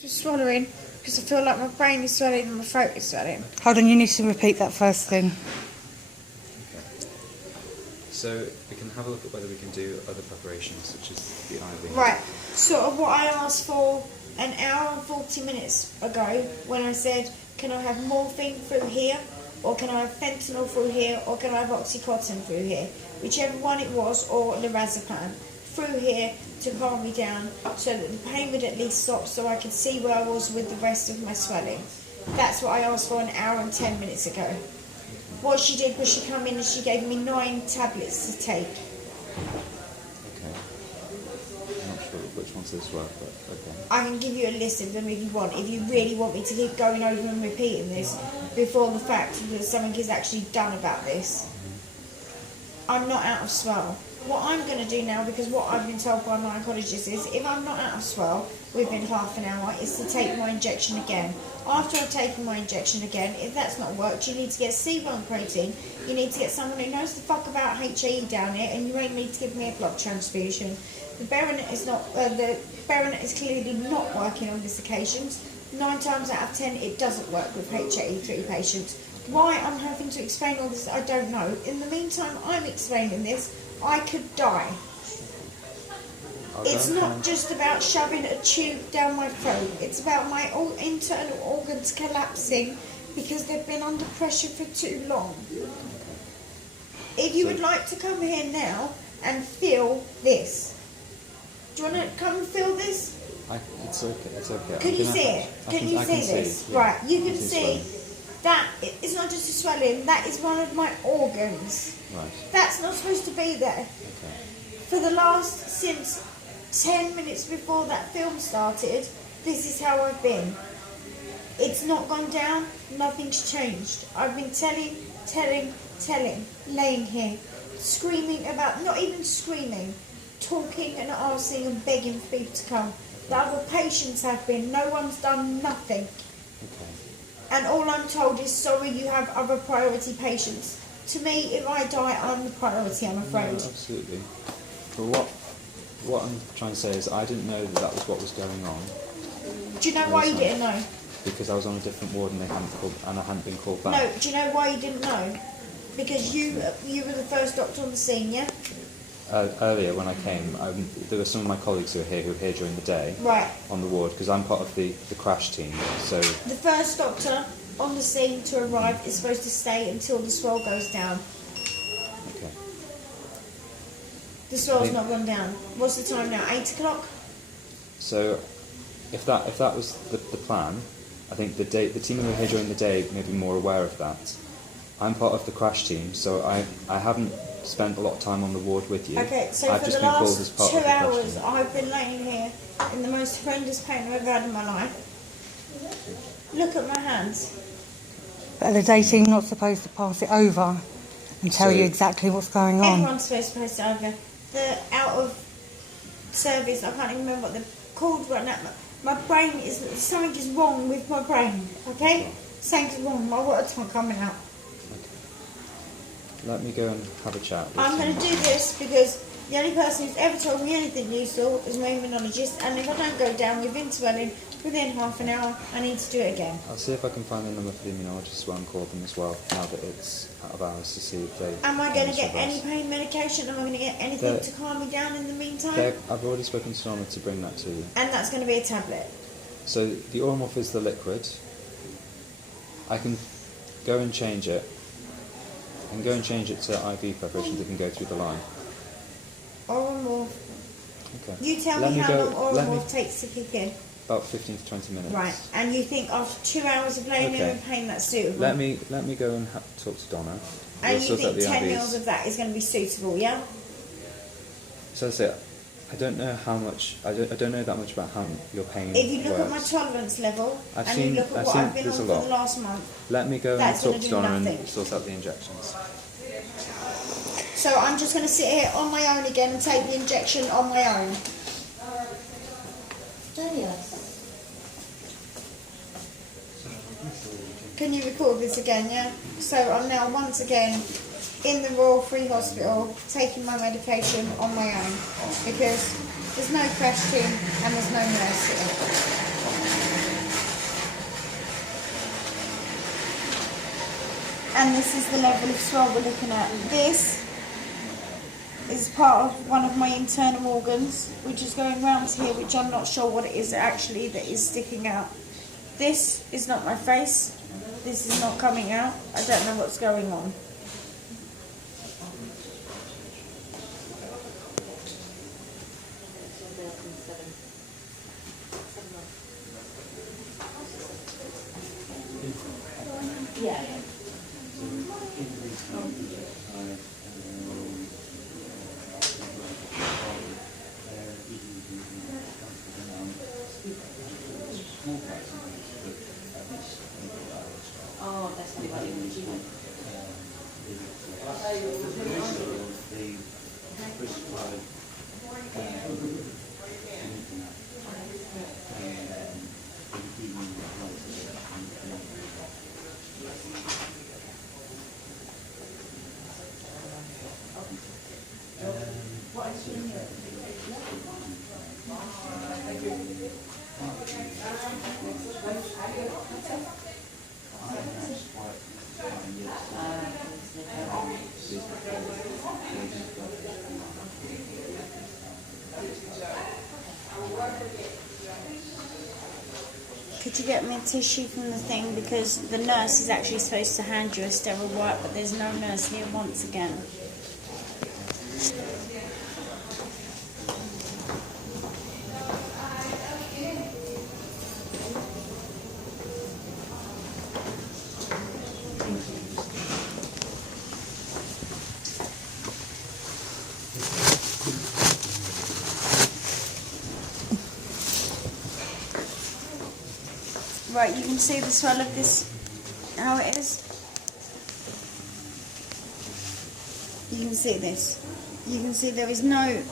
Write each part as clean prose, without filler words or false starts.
For swallowing, because I feel like my brain is swelling and my throat is swelling. Hold on, you need to repeat that first thing. Okay. So we can have a look at whether we can do other preparations, such as the IV. Right, sort of what I asked for an hour and 40 minutes ago when I said, can I have morphine through here, or can I have fentanyl through here, or can I have Oxycontin through here? Whichever one it was, or lorazepam through here to calm me down so that the pain would at least stop so I could see where I was with the rest of my swelling. That's what I asked for an hour and 10 minutes ago. What she did was she came in and she gave me 9 tablets to take. Okay. I'm not sure which ones those were, but okay. I can give you a list of them if you want, if you really want me to keep going over and repeating this before the fact that something is actually done about this. I'm not out of swell. What I'm going to do now, because what I've been told by my oncologist is, if I'm not out of swell within half an hour, is to take my injection again. After I've taken my injection again, if that's not worked, you need to get C1 protein, you need to get someone who knows the fuck about HAE down here, and you may need to give me a blood transfusion. The Beranet is clearly not working on this occasion. 9 times out of 10, it doesn't work with HAE3 patients. Why I'm having to explain all this, I don't know. In the meantime, I'm explaining this. I could die. It's not just about shoving a tube down my throat. It's about my internal organs collapsing because they've been under pressure for too long. If you would like to come here now and feel this. Do you want to come and feel this? It's okay. It's okay. Can you see it? Can you see this? Right, you can see that it's not just a swelling, that is one of my organs. Right. That's not supposed to be there. Okay. For the last, since 10 minutes before that film started, this is how I've been. It's not gone down, nothing's changed. I've been telling, laying here, screaming about, not even screaming, talking and asking and begging for people to come. The other patients have been, no one's done nothing. Okay. And all I'm told is, sorry, you have other priority patients. To me, if I die, I'm the priority, I'm afraid. No, absolutely. But what I'm trying to say is I didn't know that was what was going on. Do you know why you didn't know? Because I was on a different ward and I hadn't been called back. No, do you know why you didn't know? Because you were the first doctor on the scene, yeah? Earlier when I came, there were some of my colleagues who were here during the day. Right. On the ward, because I'm part of the crash team. So the first doctor on the scene to arrive is supposed to stay until the swell goes down. Okay. The swell's not gone down. What's the time now? 8 o'clock? So if that was the plan, I think the team who were here during the day may be more aware of that. I'm part of the crash team, so I haven't spent a lot of time on the ward with you. Okay, so I've for just the been called as last part 2 of the crash hours, team. I've been laying here in the most horrendous pain I've ever had in my life. Look at my hands. But are the day team not supposed to pass it over and tell you exactly what's going on? Everyone's supposed to pass it over. The out of service, I can't even remember what they're called right now. My brain is, something is wrong with my brain, okay? Something's wrong, my water's not coming out. Let me go and have a chat with I'm going to do this because the only person who's ever told me anything useful is my immunologist, and if I don't go down within swelling within half an hour, I need to do it again. I'll see if I can find the number for the immunologist as well and call them as well, now that it's out of hours, to see if they... Am I going to get any pain medication? Am I going to get anything to calm me down in the meantime? I've already spoken to Donna to bring that to you. And that's going to be a tablet? So the Oromorph is the liquid. I can go and change it. I can go and change it to IV preparations that can go through the line. Oromorph. Okay. You tell me how long Oromorph takes to kick in. About 15 to 20 minutes. Right, and you think after 2 hours of laying there in pain that's suitable? Let me go and talk to Donna. And you think 10 mils of that is going to be suitable, yeah? So that's it. I don't know how much. I don't know that much about how your pain. If you look works. at my tolerance level I've and seen, you look at I've what seen I've been on there's for a the lot. last month, Let me go and that's talk gonna to do Donna nothing. and sort out the injections. So I'm just going to sit here on my own again and take the injection on my own. Can you record this again, yeah? So I'm now once again in the Royal Free Hospital taking my medication on my own because there's no crash team and there's no nurse here. And this is the level of swell we're looking at. This is part of one of my internal organs, which is going round here, which I'm not sure what it is actually that is sticking out. This is not my face. This is not coming out. I don't know what's going on. Yeah. Oh, that's not what you would Could you get me a tissue from the thing, because the nurse is actually supposed to hand you a sterile wipe, but there's no nurse here once again. Right, you can see the swell of this, how it is. You can see this. You can see there is no,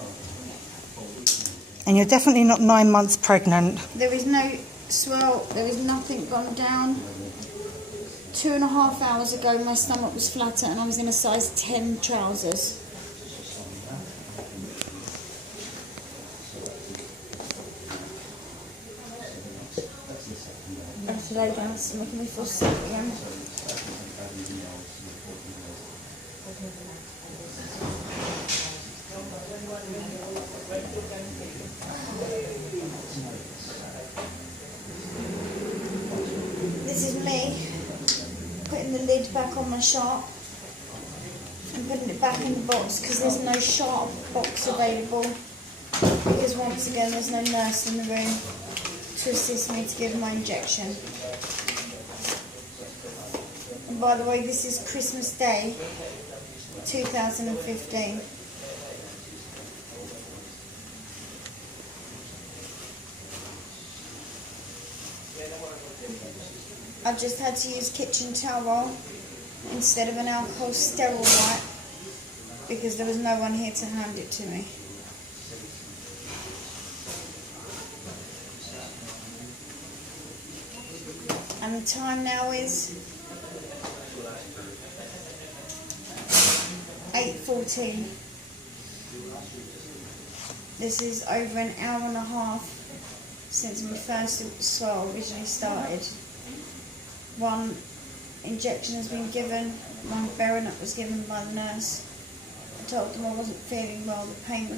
And you're definitely not 9 months pregnant. there is no swell, there is nothing gone down. 2.5 hours ago my stomach was flatter and I was in a size 10 trousers. I have to lay down, it's making me feel sick again. This is me putting the lid back on my sharp and putting it back in the box, because there's no sharp box available, because once again there's no nurse in the room to assist me to give my injection. And by the way, this is Christmas Day 2015. I've just had to use kitchen towel instead of an alcohol sterile wipe because there was no one here to hand it to me. And the time now is 8:14. This is over an hour and a half since my first swell originally started. One injection has been given, one Berinert was given by the nurse. I told them I wasn't feeling well, the pain was